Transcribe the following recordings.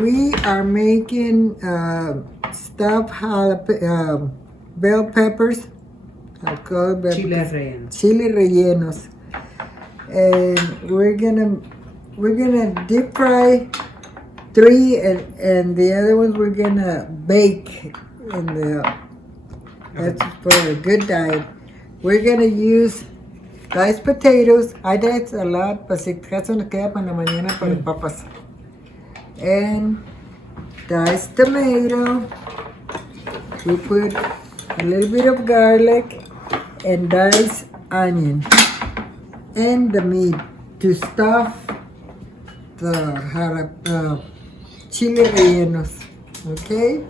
We are making stuffed bell peppers. Chile Rellenos. Chile Rellenos. And we're gonna deep fry 3 and the other ones we're gonna bake in the that's for a good diet. We're gonna use diced potatoes. I dice a lot, but si acaso nos queda para la mañana para papas. And diced tomato. We put a little bit of garlic and diced onion. And the meat to stuff the chile rellenos. Okay?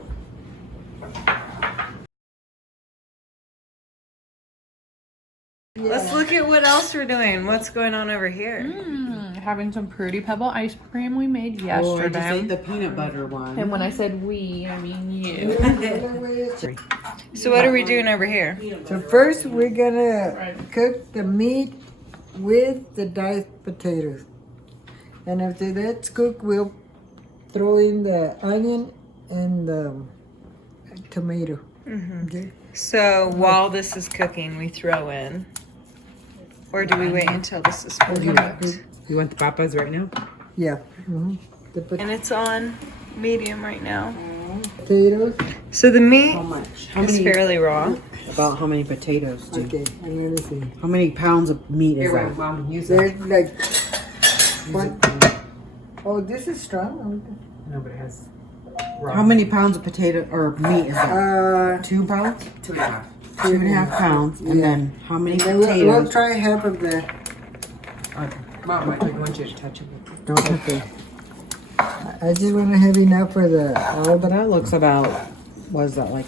Let's look at what else we're doing. What's going on over here? Having some Fruity Pebble ice cream we made Oh, I just yesterday. ate the peanut butter one. And when I said we, I mean you. So what are we doing over here? So first we're gonna cook the meat with the diced potatoes. And after that's cooked, we'll throw in the onion and the tomato. Okay? So while this is cooking, we throw in, or do we wait until this is fully cooked? You want the papas right now? Yeah. And it's on medium right now. Potatoes. So the meat How much? How is many? fairly raw. About how many potatoes do? Okay, I'm gonna see. How many pounds of meat is that? There's like one. Oh, this is strong. No, but it has. How many pounds of potato or meat is that? 2 pounds? 2.5. 2.5 pounds. And then how many And potatoes? we'll try half of that. Okay. Mom, I don't want you to touch it. Don't touch it. I just want to have enough for the. Oh, but that looks about, what is that, like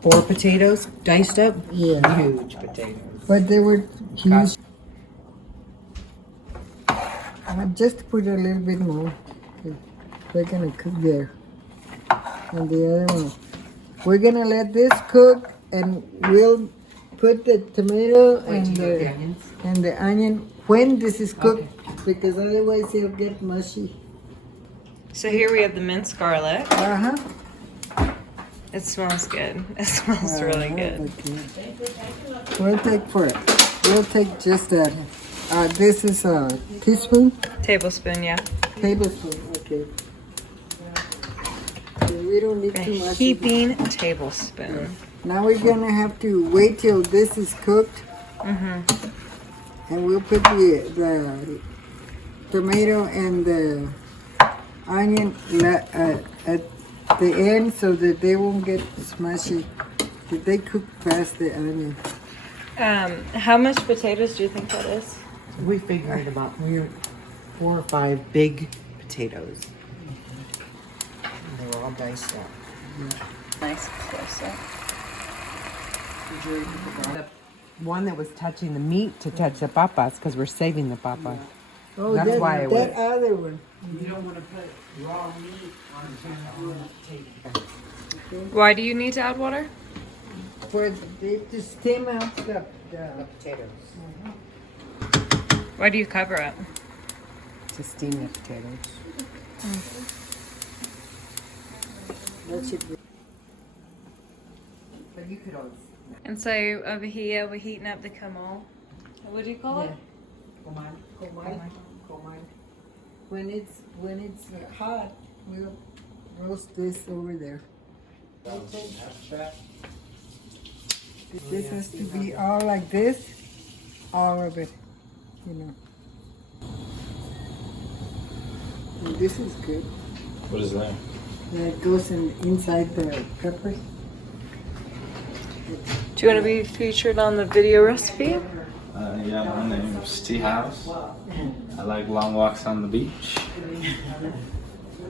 4 potatoes diced up? Yeah. Huge potatoes. But they were huge. I just put a little bit more. We're gonna cook there. And the other one. We're gonna let this cook and we'll put the tomato and the onion when this is cooked because otherwise it'll get mushy. So here we have the minced garlic. Uh-huh. It smells good. It smells really good. Okay. We'll take just that. This is a teaspoon? Tablespoon, yeah. Tablespoon, okay. So we don't need too A much. heaping tablespoon. Now we're gonna have to wait till this is cooked. Mm-hmm. And we'll put the tomato and the onion at the end so that they won't get smushy. If they cook fast, the onion. How much potatoes do you think that is? We figured about 4 or 5 big potatoes. And they were all diced up. Nice close up. The one that was touching the meat to touch the papas because we're saving the papas. Oh, That's why it that was. other one. You don't want to put raw meat on the potato. Why do you need to add water? For to steam out the Potatoes. Why do you cover it? To steam the potatoes. that should be. But you could always. And so over here we're heating up the camal. What do you call it? Comal. When it's hot, we'll roast this over there. This has to be all like this, all of it, you know. And this is good. What is that? That goes inside the peppers. Do you want to be featured on the video recipe? Yeah, my name is T House. I like long walks on the beach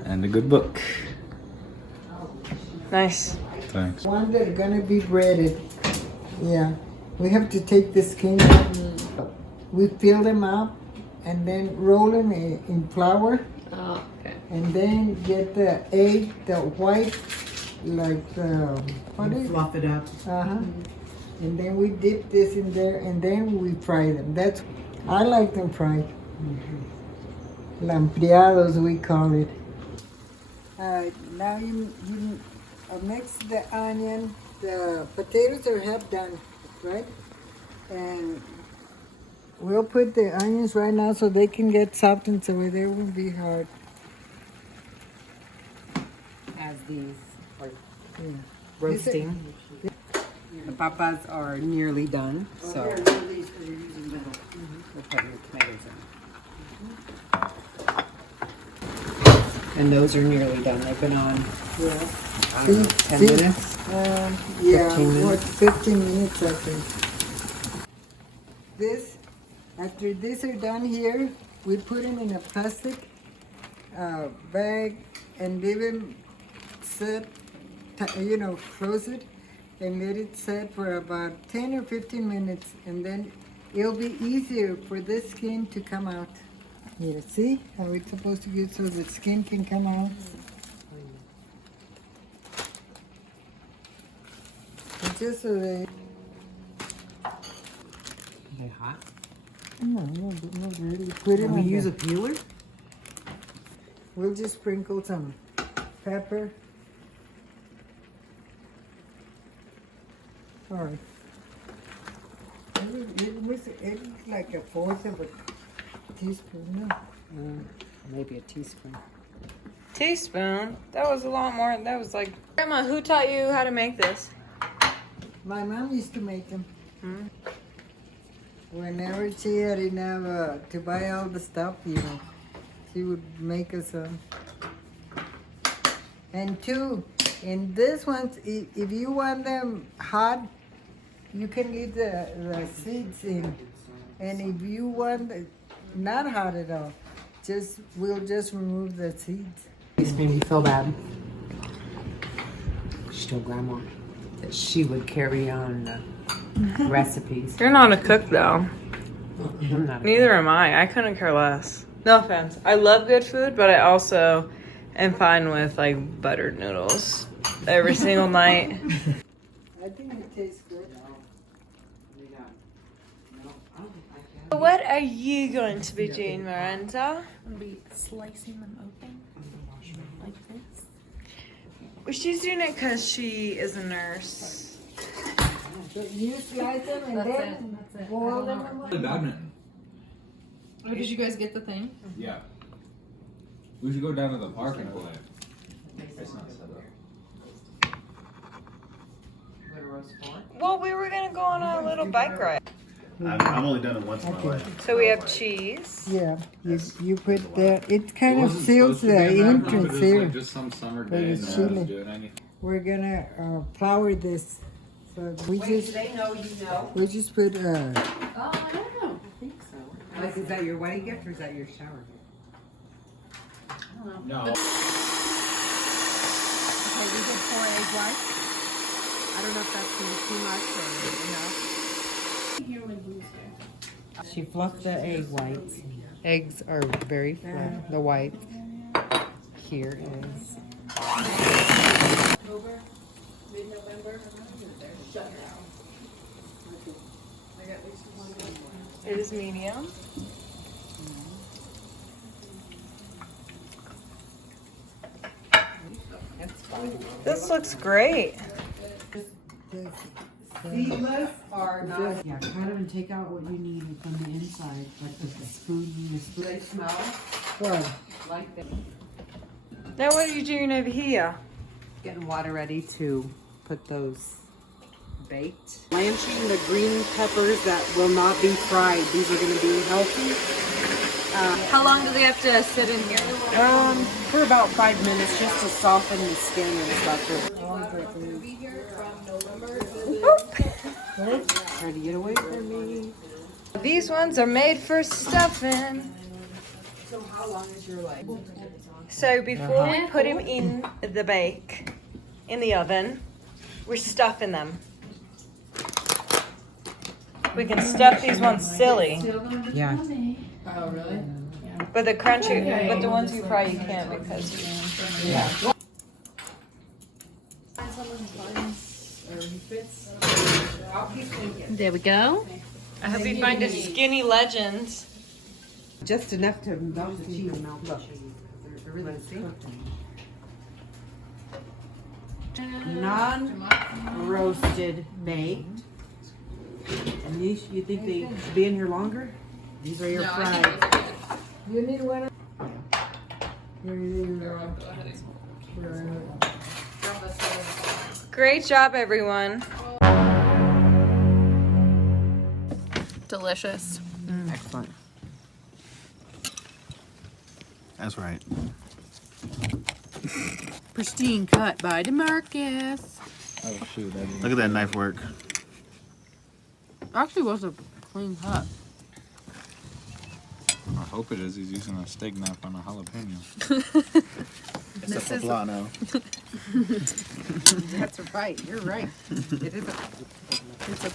and a good book. Nice. Thanks. One that are gonna be breaded. Yeah, we have to take the skin out. We fill them up and then roll them in flour. Oh, okay. And then get the egg, the white, like the, what is it? Fluff it up. Uh-huh. And then we dip this in there and then we fry them. That's, I like them fried. Lampreados, we call it. Now you mix the onion. The potatoes are half done, right? And we'll put the onions right now so they can get softened so they won't be hard. As these are Yeah. roasting. The papas are nearly done, so we'll put the tomatoes in. And those are nearly done. They've been on, Yeah. I don't know, 10 See? minutes. Yeah, 15 minutes. 15 minutes I think. After these are done here, we put them in a plastic bag and leave them set, close it and let it set for about 10 or 15 minutes, and then it'll be easier for the skin to come out. Here, see how it's supposed to get so the skin can come out? It's just so they... Are they hot? No, not really. Put it Can we on use the- a peeler? We'll just sprinkle some pepper. All right. It was like a fourth of a teaspoon. No. Maybe a teaspoon. Teaspoon? That was a lot more. That was like, Grandma, who taught you how to make this? My mom used to make them. Whenever she had enough to buy all the stuff, she would make us some. And two, in this ones, if you want them hot, you can leave the seeds in. And if you want not hot at all, we'll just remove the seeds. This made me feel bad. She told Grandma that she would carry on the recipes. You're not a cook, though. I'm not a Neither am I. I couldn't care less. No offense. I love good food, but I also am fine with like buttered noodles every single night. I think it tastes good. What are you going to be doing, Miranda? I'm gonna be slicing them open like this. Well, she's doing it because she is a nurse. So you slice them and then boil them. Badminton. Oh, did you guys get the thing? Yeah. We should go down to the park and play. It's not set up. Well, we were going to go on a little bike ride. I've only done it once in my life. So we have cheese. Yeah, you put that. It kind of Wasn't seals supposed to the be in that one, entrance but it's here. like just some summer But day and it's no Chile. one's doing anything. We're gonna flour this. So we just know you know? we just put Oh, I don't know. I think so. Like, is that your wedding gift or is that your shower gift? No. Okay, we did 4 egg whites. I don't know if that's gonna be too much or enough. Here when Blue's here. She fluffed the egg whites. Eggs are very flat. The white here is. October, mid-November. Shut down. I got at least one. It is medium. This looks great. this. Seedless are not. Yeah, cut them and take out what you need from the inside, like the spoon. They smell What? like this. Now what are you doing over here? Getting water ready to put those baked. Blanching the green peppers that will not be fried. These are going to be healthy. How long do they have to sit in here? For about 5 minutes, just to soften the skin and stuff. Try to get away from me. These ones are made for stuffing. So how long is your life? So before we put them in the bake, in the oven, we're stuffing them. We can stuff these ones silly, Yeah. Oh, really? but the crunchy, but the ones you fry you can't because Yeah. There we go. I hope you find a skinny legend. Just enough to melt the cheese and melt the cheese. They're really cooked. non-roasted baked. And these, you think they should be in here longer? These are your fried. You need one? Here you go. Great job, everyone. Delicious. Excellent. That's right. Pristine cut by Demarcus. Oh shoot! Look at that knife work. Actually was a clean cut. I hope it is. He's using a steak knife on a jalapeno. It's a poblano. That's right. You're right. It is. It's a